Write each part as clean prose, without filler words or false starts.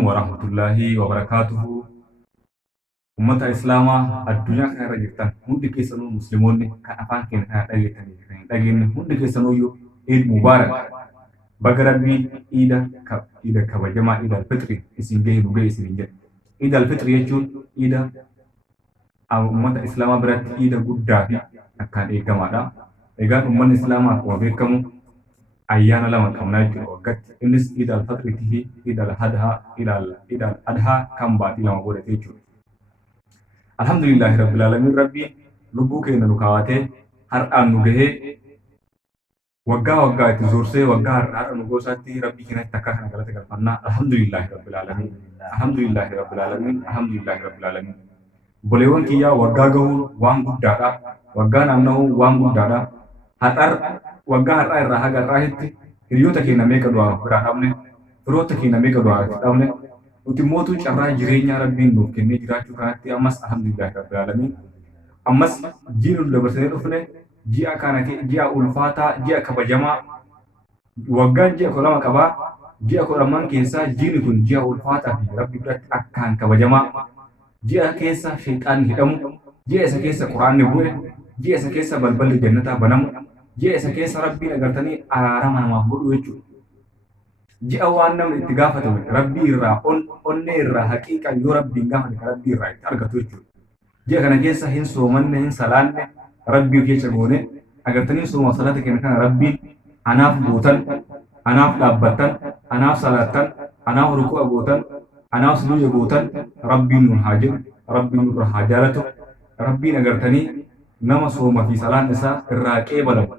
warahmatullahi wabarakatuhu. Ummata Islaamaa addunyaa kana irra jirtan hundi keessanuu musliimoonni kan afaan keenya kana dhageettanii fi kan hin dhageenye hundi keessanuyyuu Eid Mubaarak. Baga Rabbiin Iida kabajamaa Iid al-Fitri isin gahee nu gahee isin jedha. Iid al-Fitri jechuun Iida ummata Islaamaa biratti Iida guddaa fi akkaan eegamaadha. Egaan uummanni Islaamaa akkuma beekamu ayyaana lama qabna jechuudha waggaatti. Innis Iid al-Fitriitii fi Iid al-Adhaa kan baatii lama godhate jechuudha. Alhamdulillahi Rabbil Alamin Rabbiin lubbuu keenya nu kaawwatee har'aan nu gahee waggaa itti zoorsee waggaa har'a nu goosaatti Rabbii keenyatti akka kana galata galfannaa. Alhamdulillahi Rabbil Alamin. Alhamdulillahi Rabbil Alamin. Alhamdulillahi Rabbil Alamin. Boleewwan kiyyaa waggaa gahuun waan guddaadha. Waggaa naanna'uun waan guddaadha. Waggaa har'aa irraa haga har'aatti hiriyoota keenya meeqa du'aa biraa dhabne, firoota keenya meeqa du'aa itti dhabne, nuti mootuu carraa jireenyaa Rabbiin nuuf kennee jiraachuu kanatti ammas alhamdulillahi Rabbil Alamin. Ammas ji'a nu dabarsanii dhufne ji'a ulfaataa, ji'a kabajamaa. Waggaan ji'a 12 qabaa. Ji'a 12 keessaa ji'i kun ji'a ulfaataa fi Rabbi biratti akkaan kabajamaa. Ji'a keessa shayxaanni hidhamu, ji'a isa keessa quraanni bu'e, ji'a isa keessa balballi jannataa banamu, ji'a isa keessa Rabbiin agartanii araarama namaaf godhu jechuudha. Ji'a waan namni itti gaafatame Rabbii irraa onnee irraa haqiiqan yoo Rabbiin gaafate kan Rabbii irraa itti argatu jechuudha. Ji'a kana keessa hin soomanne hin salaanne Rabbii keessa goone agartanii sooma salaata kenna kana Rabbiin anaaf gootan, anaaf dhaabbattan, anaaf salaattan, anaaf ruku'a gootan, anaaf sujuuda gootan Rabbiin nun haa jedhu, Rabbiin nurra haa jaalatu, Rabbiin agartanii nama sooma fi salaan isaa irraa qeebalamu.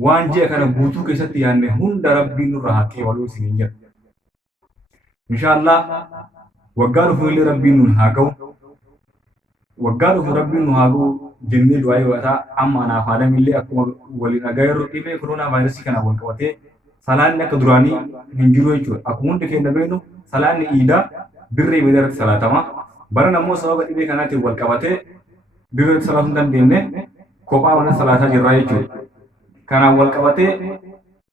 Waan ji'a kana guutuu keessatti yaadne hunda Rabbiin nurra haa qeebaluu isiniin jedha. Inshaallah waggaa dhufu illee Rabbiin nun haa ga'u. Waggaa dhufu Rabbiin nu haa ga'u jennee du'aa yoo ta'u amma anaaf haadham illee akkuma waliin agarru dhibee koronaa vaayirasii kanaan wal qabatee salaanni akka duraanii hin jiru jechuudha. Akkuma hundi keenya beeknu salaanni Iidaa dirree meedaa irratti salaatama. Baran ammoo sababa dhibee kanaatiin wal qabatee dirree irratti salaatuu hin dandeenye kophaa mana salaataa jirraa jechuudha. Kanaan wal qabatee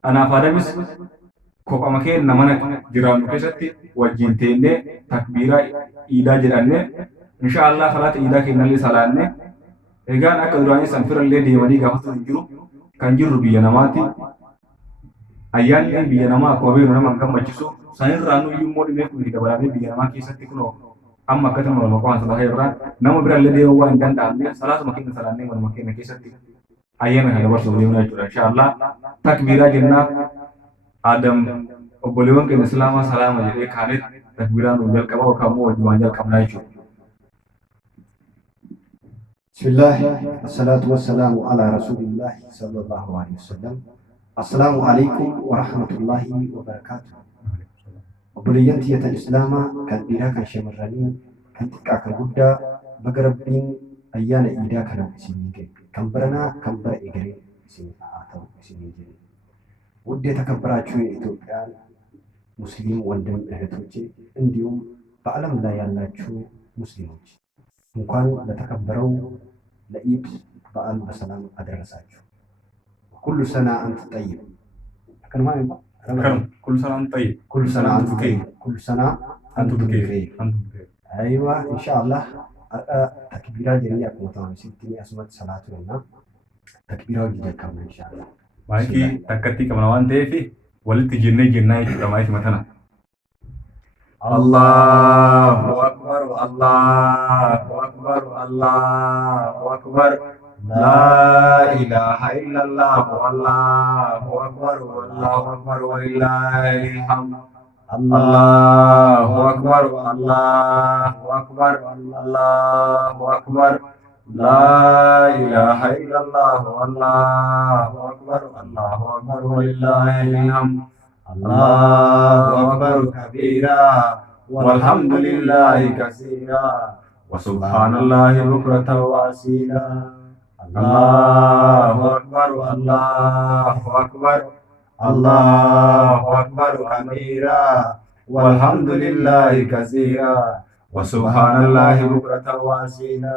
anaaf haadhamis kophama keenya mana jiraannu keessatti wajjin teennee takbiiraa Iidaa jedhannee inshaallah salaata Iidaa keenyallee salaanne. Egaan akka duraanii sanfirallee deemanii gaafatu hin jiru. Kan jirru biyya namaati. Ayyaanni biyya namaa akkuma beeknu nama hin gammachiisu. Sanirraa nuyi immoo dhibee kun dabalamee biyya namaa keessatti kunoo amma akkasuma waluma qofaan salaata irraa nama birallee deemuu waan hin danda'amne salaatuma keenya salaannee waluma keenya keessatti ayyaana kana dabarsuuf deemna jechuudha. Inshaallah takbiiraa jennaa Adam obboleewwan keenya Islaamaa salaama jedhee kaanet takbiiraa nuun jalqaba yookaan immoo wajjumaan jalqabnaa jechuudha. Bismillah, assalatu wassalamu ala rasulillah sallallahu alaihi wasallam. Assalamu alaikum warahmatullahi wabarakatuh. Obboleeyyan tiyyatan Islaamaa kan dhiiraa kan shamarranii kan xiqqaa kan guddaa baga Rabbiin ayyaana Iidaa kanaan isinii ga'e. Kan baranaa kan bara egeree isinii haa ta'u isinii jedhe. ውድ የተከበራችሁ የኢትዮጵያን ሙስሊም ወንድም እህቶቼ እንዲሁም በዓለም ላይ ያላችሁ ሙስሊሞች እንኳን ለተከበረው ለኢድ በዓል በሰላም አደረሳችሁ። ኩሉ ሰና አንተ ጠይብ كل سنة وأنت طيب. ኩሉ ሰና አንተ ጠይብ ኩሉ ሰና አንተ በኸይር አይዋ ኢንሻአላህ ተክቢራ ጀኒ አቁመታው ሲቲኒ አስመት ሰላቱና ተክቢራው ይጀካም ኢንሻአላህ Maayikii takkatti qabna waan ta'eef walitti jennee jennaa jechuudha maayikii matana. Allahu akbar, Allahu akbar, Allahu akbar. La ilaha illallah, Allahu akbar, Allahu akbar, walillahil hamd. Allahu akbar, Allahu akbar, Allahu akbar. La ilaha illallah, Allahu akbar, Allahu akbar, walillahil hamd. Allahu akbar kabira, walhamdulillahi katsira, wa subhanallahi bukratan wa asila. Allahu akbar, Allahu akbar, Allahu akbar kabira, walhamdulillahi katsira, wa subhanallahi bukratan wa asila.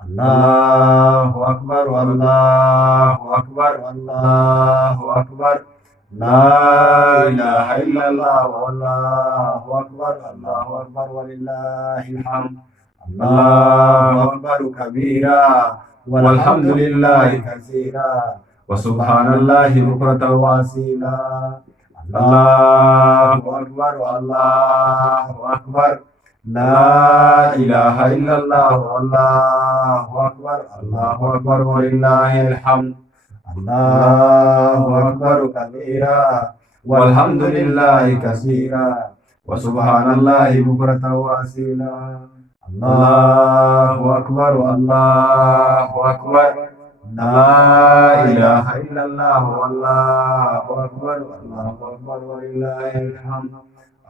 Allahu akbar, Allahu akbar, Allahu akbar. لا إله إلا الله والله أكبر الله أكبر ولله الحمد الله أكبر كبيرا والحمد لله كثيرا وسبحان الله بكرة وأصيلا الله أكبر الله أكبر لا إله إلا الله والله أكبر الله أكبر ولله الحمد الله أكبر كبيرا والحمد لله كثيرا وسبحان الله بكرة وأصيلا الله أكبر الله أكبر لا إله إلا الله والله أكبر الله أكبر ولله الحمد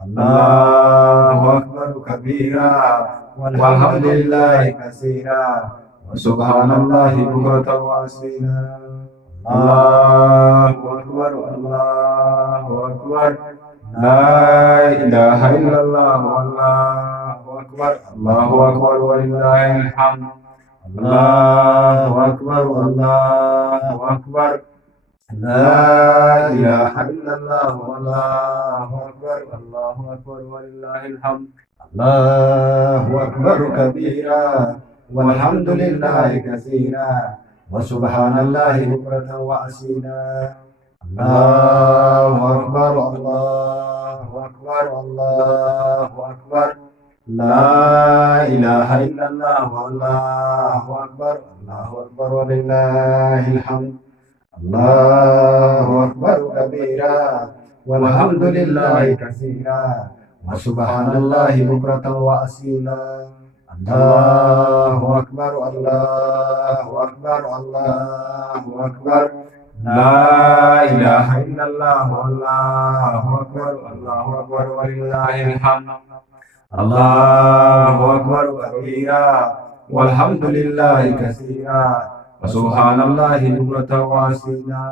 الله أكبر كبيرا والحمد لله كثيرا وسبحان الله بكرة وأصيلا الله أكبر الله أكبر لا إله إلا الله والله أكبر الله أكبر ولله الحمد الله أكبر الله أكبر لا إله إلا الله والله أكبر الله أكبر ولله الحمد الله أكبر كبيرا والحمد لله كثيرا وسبحان الله بكرة وأصيلا الله أكبر الله أكبر الله أكبر لا إله إلا الله والله أكبر الله أكبر ولله الحمد الله أكبر كبيرا والحمد لله كثيرا وسبحان الله بكرة وأصيلا الله أكبر الله أكبر الله أكبر لا إله إلا الله والله أكبر الله أكبر ولله الحمد الله أكبر كبيرا والحمد لله كثيرا وسبحان الله بكرة وأصيلا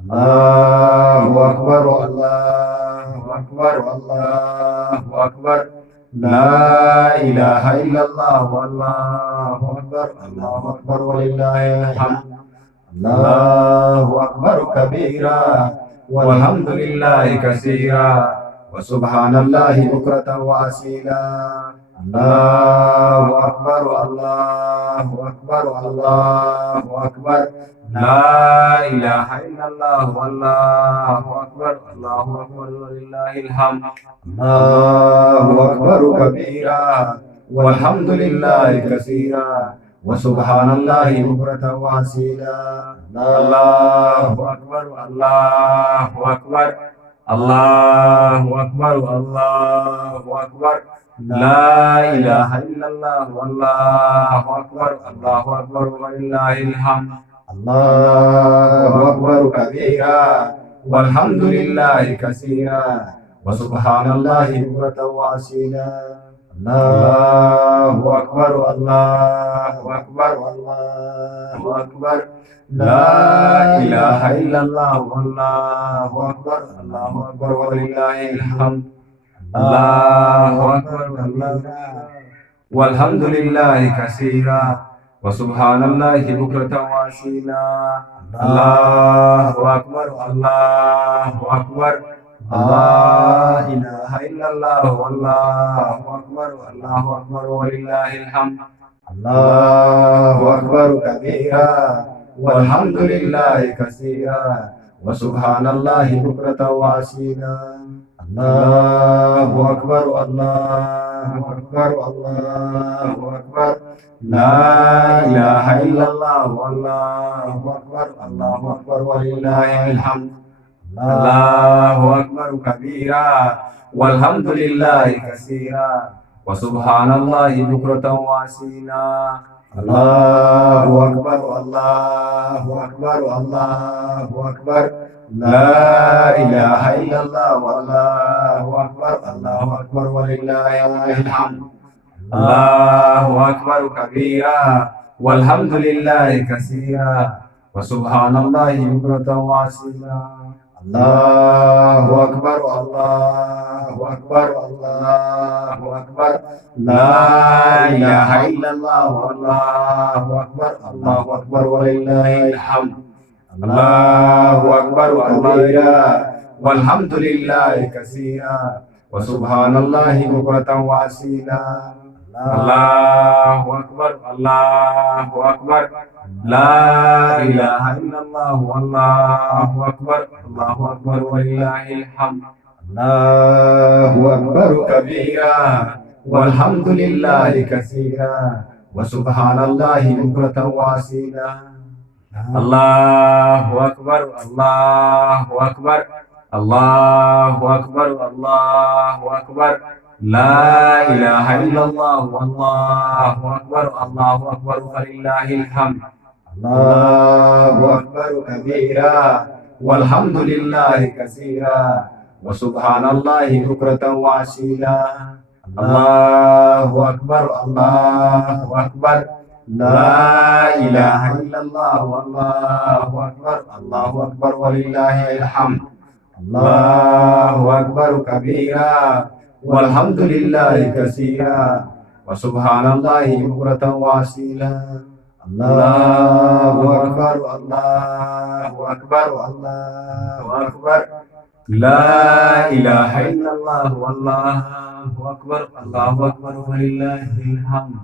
الله أكبر الله أكبر الله أكبر لا إله إلا الله والله أكبر الله أكبر ولله الحمد الله أكبر كبيرا والحمد لله كثيرا وسبحان الله بكرة وأصيلا الله أكبر الله أكبر الله أكبر لا إله إلا الله والله أكبر الله أكبر ولله الحمد الله أكبر كبيرا والحمد لله كثيرا وسبحان الله بكرة وأصيلا الله أكبر الله أكبر الله أكبر الله أكبر لا إله إلا الله والله أكبر الله أكبر ولله الحمد الله أكبر كبيرا والحمد لله كثيرا وسبحان الله بكرة وأصيلا الله أكبر الله أكبر الله أكبر لا إله إلا الله والله أكبر الله أكبر ولله الحمد الله أكبر كبيرا والحمد لله كثيرا وسبحان الله بكرة وأصيلا الله أكبر الله أكبر لا إله إلا الله والله أكبر الله أكبر ولله الحمد الله أكبر كبيرا والحمد لله كثيرا وسبحان الله بكرة وأصيلا الله أكبر الله أكبر الله أكبر لا إله إلا الله والله أكبر الله أكبر ولله الحمد الله أكبر كبيرا والحمد لله كثيرا وسبحان الله بكرة وأصيلا الله أكبر الله أكبر الله أكبر لا إله إلا الله والله أكبر الله أكبر ولله الحمد الله أكبر كبيرا والحمد لله كثيرا وسبحان الله بكرة وأصيلا الله أكبر الله أكبر الله أكبر لا إله إلا الله والله أكبر الله أكبر ولله الحمد الله أكبر كبيرا والحمد لله كثيرا وسبحان الله بكرة وأصيلا الله أكبر الله أكبر لا إله إلا الله والله أكبر الله أكبر ولله الحمد الله أكبر كبيرا والحمد لله كثيرا وسبحان الله بكرة وأصيلا الله أكبر الله أكبر الله أكبر الله أكبر لا إله إلا الله والله أكبر الله أكبر ولله الحمد الله أكبر كبيرا والحمد لله كثيرا وسبحان الله بكرة وأصيلا الله أكبر الله أكبر لا إله إلا الله والله أكبر الله أكبر ولله الحمد الله أكبر كبيرا والحمد لله كثيرا وسبحان الله بكرة وأصيلا الله أكبر الله أكبر الله أكبر لا إله إلا الله والله أكبر الله أكبر ولله الحمد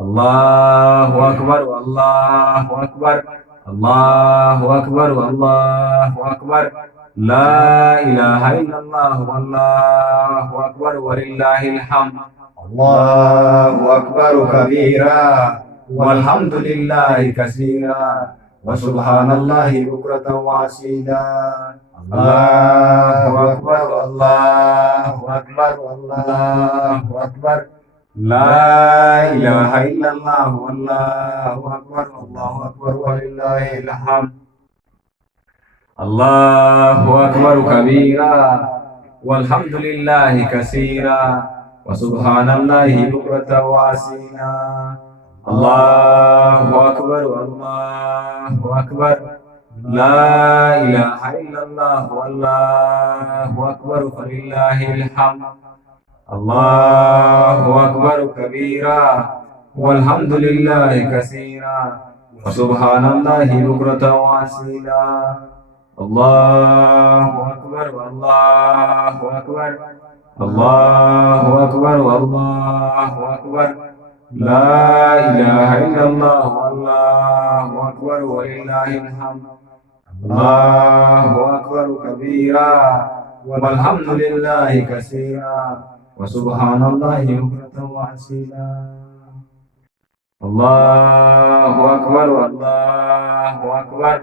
الله أكبر الله أكبر الله أكبر الله أكبر لا إله إلا الله والله أكبر ولله الحمد الله أكبر كبيرا والحمد لله كثيرا وسبحان الله بكرة وأصيلا الله أكبر الله أكبر الله أكبر لا إله إلا الله والله أكبر الله أكبر ولله الحمد الله أكبر كبيرا والحمد لله كثيرا وسبحان الله بكرة وأصيلا الله أكبر الله أكبر لا إله إلا الله والله أكبر فلله الحمد الله أكبر كبيرا والحمد لله كثيرا وسبحان الله بكرة وأصيلا الله أكبر الله أكبر الله أكبر الله أكبر لا إله إلا الله والله أكبر ولله الحمد الله أكبر كبيرا والحمد لله كثيرا وسبحان الله بكرة وأصيلا الله أكبر الله أكبر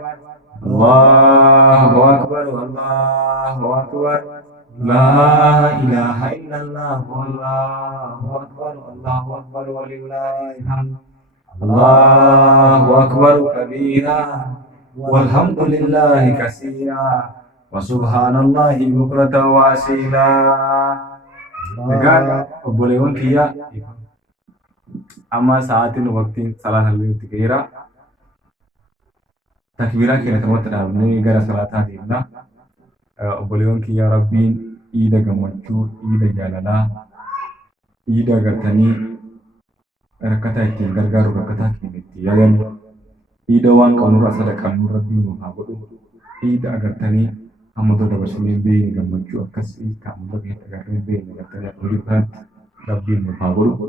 الله أكبر الله أكبر لا إله إلا الله والله أكبر الله أكبر ولله الحمد الله أكبر كبيرا والحمد لله كثيرا وسبحان الله بكرة وأصيلا. Egaa obboleewwan kiyya amma sa'aatiin waqtiin salaata halkanitti ga'eera. Takbiiraa keenya tamatti dhaabnee gara salaataa deemna. Obboleewwan kiyya rabbiin iida gammachuu, iida jaalalaa, iida agartanii rakkataa ittiin gargaaru, rakkataa keenya ittiin yaadannu, iida waan qabnurraa sadaqannu rabbiin nuuf haa godhu. Iida agartanii hammatoo dabarsinee beekne gammachuu akkasii kaa'amuu keessatti agarree beekne agartanii olii kanatti rabbiin nuuf haa godhu.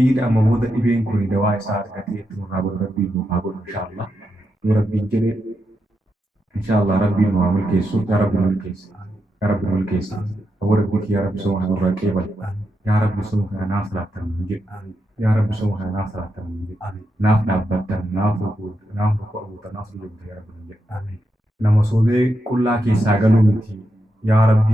Iida amma booda dhibeen kun dawaa isaa argatee itti nurraa godhu rabbiin nuuf haa godhu inshaallah. Yoo rabbiin jedhe inshaallah rabbiin nu haa milkeessu. Yaa rabbi nu milkeessi. Yaa rabbi nu milkeessi. Awwa rabbii kiyya rabbi soma kana nurraa qeebal. Yaa rabbi soma kana naaf laattan nu jedhu. Yaa rabbi soma kana naaf laattan nu jedhu. Naaf dhaabbattan, naaf rukuutu, naaf rukuutu, naaf rukuutu yaa rabbi nu jedhu. Nama sobee qullaa keessaa galuu miti yaa rabbi.